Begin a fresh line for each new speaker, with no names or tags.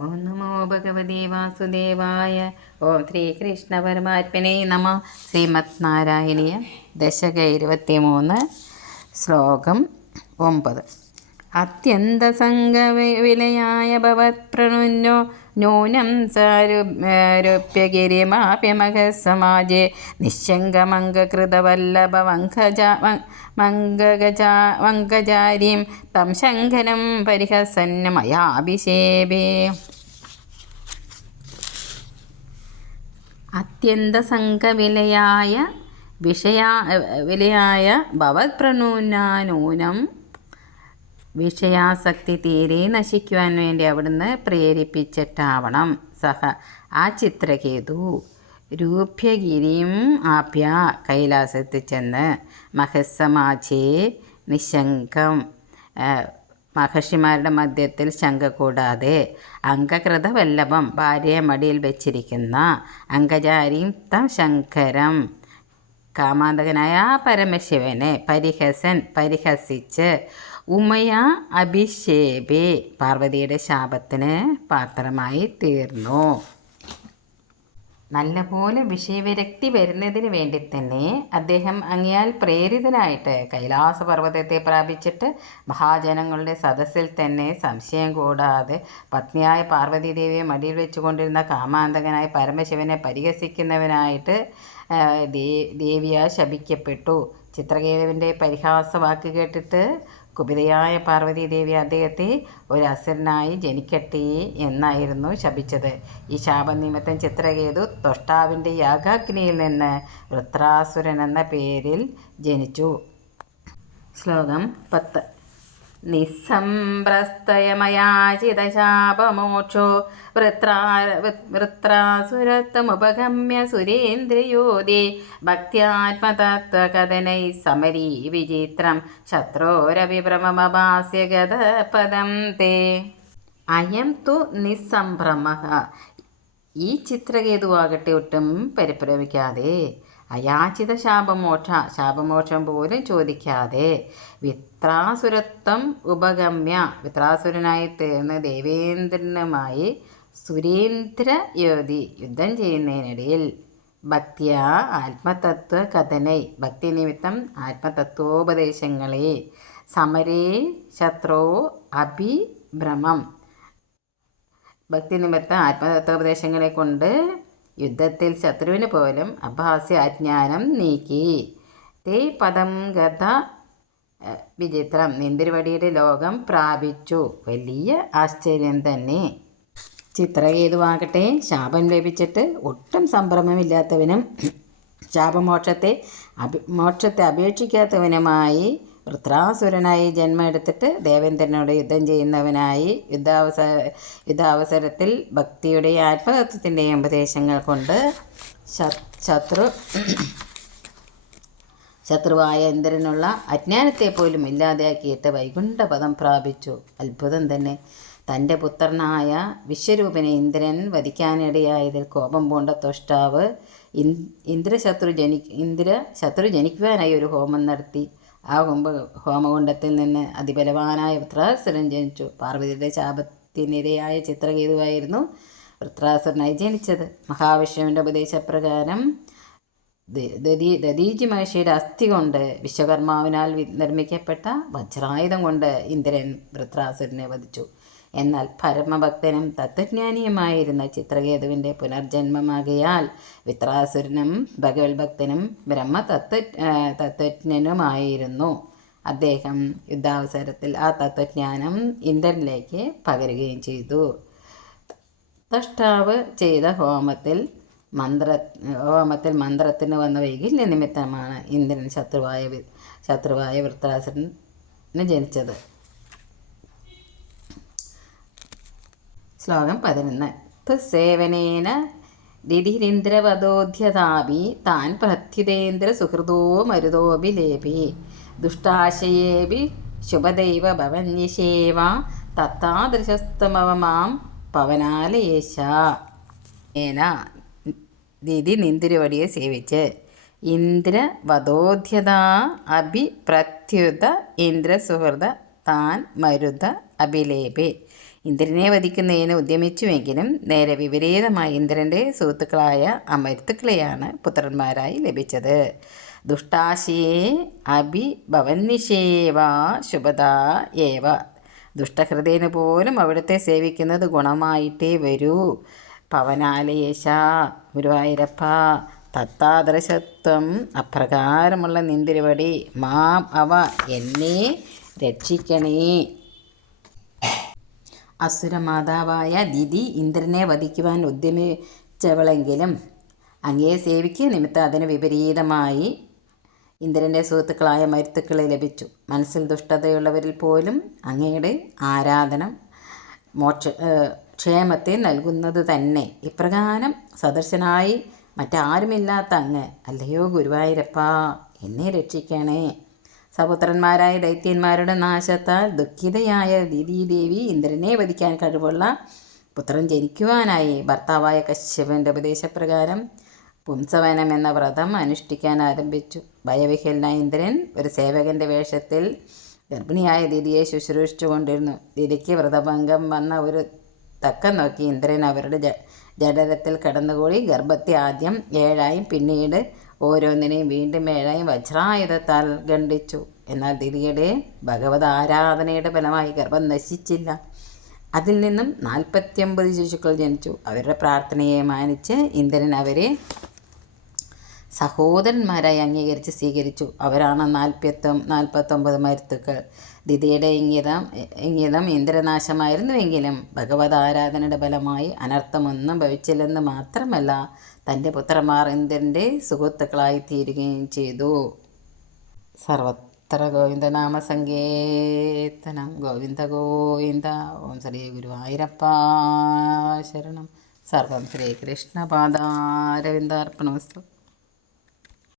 ഓം നമോ ഭഗവതി വാസുദേവായ. ഓം ശ്രീകൃഷ്ണ പരമാത്മനെ നമ. ശ്രീമത് നാരായണീയ ദശക ഇരുപത്തി മൂന്ന് ശ്ലോകം ഒമ്പത്. അത്യന്തസംഗവിലയായ ഭവത്പ്രണുന്നോ നൂനം സാരുപ്യഗിരിമാപ്യമഹസമാജെ നിശങ്കമംഗകൃതവല്ലഭ വങ്കജ മംഗജാ വങ്കജാരീം തം ശങ്കനം പരിഹസന്നമയാഭിഷേപേ അത്യന്തസംഗവിലയായ വിഷയാ വിലയായ ഭവത്പ്രണൂനാനൂനം വിഷയാസക്തി തീരെ നശിക്കുവാൻ വേണ്ടി അവിടുന്ന് പ്രേരിപ്പിച്ചിട്ടാവണം. സഹ. ആ ചിത്രകേതു. രൂപ്യഗിരിയും ആഭ്യ കൈലാസത്തിൽ ചെന്ന് മഹസമാചേ നിശങ്കം. മഹർഷിമാരുടെ മധ്യത്തിൽ ശങ്ക കൂടാതെ അംഗകൃത വല്ലഭം ഭാര്യയെ മടിയിൽ വെച്ചിരിക്കുന്ന അംഗജാരിയും തം ശങ്കരം കാമാന്തകനായ പരമശിവനെ പരിഹസൻ പരിഹസിച്ച് ഉമയ അഭിഷേപേ പാർവതിയുടെ ശാപത്തിന് പാത്രമായി തീർന്നു. നല്ലപോലെ വിഷയവിരക്തി വരുന്നതിന് വേണ്ടി തന്നെ അദ്ദേഹം അങ്ങയാൽ പ്രേരിതനായിട്ട് കൈലാസ പർവതത്തെ പ്രാപിച്ചിട്ട് മഹാജനങ്ങളുടെ സദസ്സിൽ തന്നെ സംശയം കൂടാതെ പത്നിയായ പാർവതീദേവിയെ മടിയിൽ വെച്ചുകൊണ്ടിരുന്ന കാമാന്തകനായ പരമശിവനെ പരിഹസിക്കുന്നവനായിട്ട് ദേവിയാൽ ശപിക്കപ്പെട്ടു. ചിത്രകേതുവിന്റെ പരിഹാസ വാക്ക് കേട്ടിട്ട് കുപിതയായ പാർവതീദേവി അദ്ദേഹത്തെ ഒരു അസുരനായി ജനിക്കട്ടെ എന്നായിരുന്നു ശപിച്ചത്. ഈ ശാപനിമിത്തം ചിത്രകേതു തൊഷ്ടാവിന്റെ യാഗാഗ്നിയിൽ നിന്ന് വൃത്രാസുരൻ എന്ന പേരിൽ ജനിച്ചു. ശ്ലോകം പത്ത്. നിസ്സംപ്രസ്തയമയാചിതശാപമോക്ഷോ. വൃത്രാ വൃത്രാസുരത്വമുപഗമ്യ സുരേന്ദ്രയോദേ ഭക്ത്യാത്മതത്വകഥനൈ സമരീ വിചിത്രം. ശത്രോരവിഭ്രമമഭാസ്യഗതപദം തേ. അയം തു നിസ്സംഭ്രമ. ഈ ചിത്രകേതുവാകട്ടെ ഒട്ടും പരിഭ്രമിക്കാതെ. അയാചിത ശാപമോക്ഷ ശാപമോക്ഷം പോലും ചോദിക്കാതെ. വിത്രാസുരത്വം ഉപഗമ്യ. വിത്രാസുരനായി തീർന്ന ദേവേന്ദ്രനുമായി സുരേന്ദ്ര യോധി യുദ്ധം ചെയ്യുന്നതിനിടയിൽ ഭക്തിയ ആത്മതത്വ കഥനൈ. ഭക്തി നിമിത്തം ആത്മതത്വോപദേശങ്ങളെ സമരേ ശത്രോ അഭിഭ്രമം. ഭക്തി നിമിത്തം ആത്മതത്വോപദേശങ്ങളെ കൊണ്ട് യുദ്ധത്തിൽ ശത്രുവിന് പോലും അഭാസ്യ അജ്ഞാനം നീക്കി. തേ പദം ഗത വിചിത്രം. നിന്തിരുവടിയുടെ ലോകം പ്രാപിച്ചു. വലിയ ആശ്ചര്യം തന്നെ. ചിത്രകേതുവാകട്ടെ ശാപം ലഭിച്ചിട്ട് ഒട്ടും സംഭ്രമമില്ലാത്തവനും ശാപമോക്ഷത്തെ അഭി മോക്ഷത്തെ അപേക്ഷിക്കാത്തവനുമായി വൃത്രാസുരനായി ജന്മമെടുത്തിട്ട് ദേവേന്ദ്രനോട് യുദ്ധം ചെയ്യുന്നവനായി യുദ്ധാവസ യുദ്ധാവസരത്തിൽ ഭക്തിയുടെയും ആത്മതത്വത്തിന്റെയും ഉപദേശങ്ങൾ കൊണ്ട് ശത്രു ശത്രുവായ ഇന്ദ്രനുള്ള അജ്ഞാനത്തെ പോലും ഇല്ലാതെയാക്കിയിട്ട് വൈകുണ്ഠപദം പ്രാപിച്ചു. അത്ഭുതം തന്നെ. തന്റെ പുത്രനായ വിശ്വരൂപനെ ഇന്ദ്രൻ വധിക്കാനിടയായതിൽ കോപം പൂണ്ട തൊഷ്ടാവ് ഇന്ദ്രശത്രു ജനി ഇന്ദ്ര ശത്രു ജനിക്കുവാനായി ഒരു ഹോമം നടത്തി. ആ ഹോമ ഹോമകുണ്ടത്തിൽ നിന്ന് അതിബലവാനായ വൃത്രാസുരൻ ജനിച്ചു. പാർവതിയുടെ ശാപത്തിനിരയായ ചിത്രകേതുവായിരുന്നു വൃത്രാസുരനായി ജനിച്ചത്. മഹാവിഷ്ണുവിന്റെ ഉപദേശപ്രകാരം ദദീജി മഹർഷിയുടെ അസ്ഥി കൊണ്ട് വിശ്വകർമാവിനാൽ നിർമ്മിക്കപ്പെട്ട വജ്രായുധം കൊണ്ട് ഇന്ദ്രൻ വൃത്രാസുരനെ വധിച്ചു. എന്നാൽ പരമഭക്തനും തത്വജ്ഞാനിയുമായിരുന്ന ചിത്രകേതുവിന്റെ പുനർജന്മമാകിയാൽ വിത്രാസുരനും ഭഗവത് ഭക്തനും ബ്രഹ്മ തത്വ തത്വജ്ഞനുമായിരുന്നു. അദ്ദേഹം യുദ്ധാവസരത്തിൽ ആ തത്വജ്ഞാനം ഇന്ദ്രനിലേക്ക് പകരുകയും ചെയ്തു. തഷ്ടാവ് ചെയ്ത ഹോമത്തിൽ മന്ത്ര ഹോമത്തിൽ മന്ത്രത്തിന് വന്ന വൈകല്യ നിമിത്തമാണ് ഇന്ദ്രൻ ശത്രുവായ ശത്രുവായ വൃത്രാസുരന് ജനിച്ചത്. ശ്ലോകം പതിനൊന്ന്. സേവനേന ദിധിരിന്ദ്രവധോധ്യതാപി താൻ പ്രത്യുതേന്ദ്ര സുഹൃദോ മരുതോപി ലേപി ദുഷ്ടാശയേപി ശുഭദൈവ ഭവന്യശേവ തത്താദൃശസ്തമവമാം പവനാലയേശ ഏന ദിതി നിന്തിരുവടിയെ സേവിച്ച്. ഇന്ദ്ര ഇന്ദ്രവധോധ്യത അഭിപ്രത്യുത ഇന്ദ്രസുഹൃത താൻ മരുത അഭിലേപേ. ഇന്ദ്രനെ വധിക്കുന്നതിന് ഉദ്യമിച്ചുവെങ്കിലും നേരെ വിപരീതമായി ഇന്ദ്രന്റെ സുഹൃത്തുക്കളായ അമരുത്തുക്കളെയാണ് പുത്രന്മാരായി ലഭിച്ചത്. ദുഷ്ടാശിയെ അഭിഭവന്നിഷേവ ശുഭത ഏവ. ദുഷ്ടഹൃദയന് പോലും അവിടുത്തെ സേവിക്കുന്നത് ഗുണമായിട്ടേ വരൂ. പവനാലയേശ ഗുരുവായൂരപ്പ തത്താദൃശത്വം അപ്രകാരമുള്ള നിന്തിരുവടി മാം അവ എന്നെ രക്ഷിക്കണേ. അസുരമാതാവായ ദിതി ഇന്ദ്രനെ വധിക്കുവാൻ ഉദ്യമിച്ചവളെങ്കിലും അങ്ങയെ സേവിക്കുക നിമിത്തം അതിന് വിപരീതമായി ഇന്ദ്രന്റെ സുഹൃത്തുക്കളായ മരുത്തുക്കളെ ലഭിച്ചു. മനസ്സിൽ ദുഷ്ടതയുള്ളവരിൽ പോലും അങ്ങയുടെ ആരാധന മോക്ഷ ക്ഷേമത്തെ നൽകുന്നത് തന്നെ. ഇപ്രകാരം സദർശനായി മറ്റാരുമില്ലാത്ത അങ്ങ് അല്ലയോ ഗുരുവായൂരപ്പ എന്നെ രക്ഷിക്കണേ. സഹോദരന്മാരായ ദൈത്യന്മാരുടെ നാശത്താൽ ദുഃഖിതയായ ദീദീദേവി ഇന്ദ്രനെ വധിക്കാൻ കഴിവുള്ള പുത്രൻ ജനിക്കുവാനായി ഭർത്താവായ കശ്യപന്റെ ഉപദേശപ്രകാരം പുംസവനം എന്ന വ്രതം അനുഷ്ഠിക്കാൻ ആരംഭിച്ചു. ഭയവിഹ്വലനായ ഇന്ദ്രൻ ഒരു സേവകന്റെ വേഷത്തിൽ ഗർഭിണിയായ ദീദിയെ ശുശ്രൂഷിച്ചു കൊണ്ടിരുന്നു ദീദിക്ക് വ്രതഭംഗം വന്ന ഒരു തക്കം നോക്കി ഇന്ദ്രൻ അവരുടെ ജഠരത്തിൽ കടന്നുകൂടി ഗർഭത്തെ ആദ്യം ഏഴായും പിന്നീട് ഓരോന്നിനെയും വീണ്ടും ഏഴായും വജ്രായുധത്താൽ ഖണ്ഡിച്ചു. എന്നാൽ ദിദിയുടെ ഭഗവത് ആരാധനയുടെ ഫലമായി ഗർഭം നശിച്ചില്ല. അതിൽ നിന്നും നാൽപ്പത്തിയൊമ്പത് ശിശുക്കൾ ജനിച്ചു. അവരുടെ പ്രാർത്ഥനയെ മാനിച്ച് ഇന്ദ്രൻ അവരെ സഹോദരന്മാരായി അംഗീകരിച്ച് സ്വീകരിച്ചു. അവരാണ് നാൽപ്പത്തൊം നാൽപ്പത്തൊമ്പത് മരുത്തുക്കൾ. ദിതിയുടെ ഇംഗിതം ഇംഗിതം ഇന്ദ്രനാശമായിരുന്നുവെങ്കിലും ഭഗവത് ആരാധനയുടെ ഫലമായി അനർത്ഥമൊന്നും ഭവിച്ചില്ലെന്ന് മാത്രമല്ല തന്റെ പുത്രന്മാർ ഇന്ദ്രന്റെ സുഹൃത്തുക്കളായി തീരുകയും ചെയ്തു. സർവത്ര ഗോവിന്ദനാമ സങ്കേതനം ഗോവിന്ദ ഗോവിന്ദ. ഓം ശ്രീ ഗുരുവായൂരപ്പ ശരണം. സർവം ശ്രീകൃഷ്ണപാദാരവിന്ദാർപ്പണമസ്തു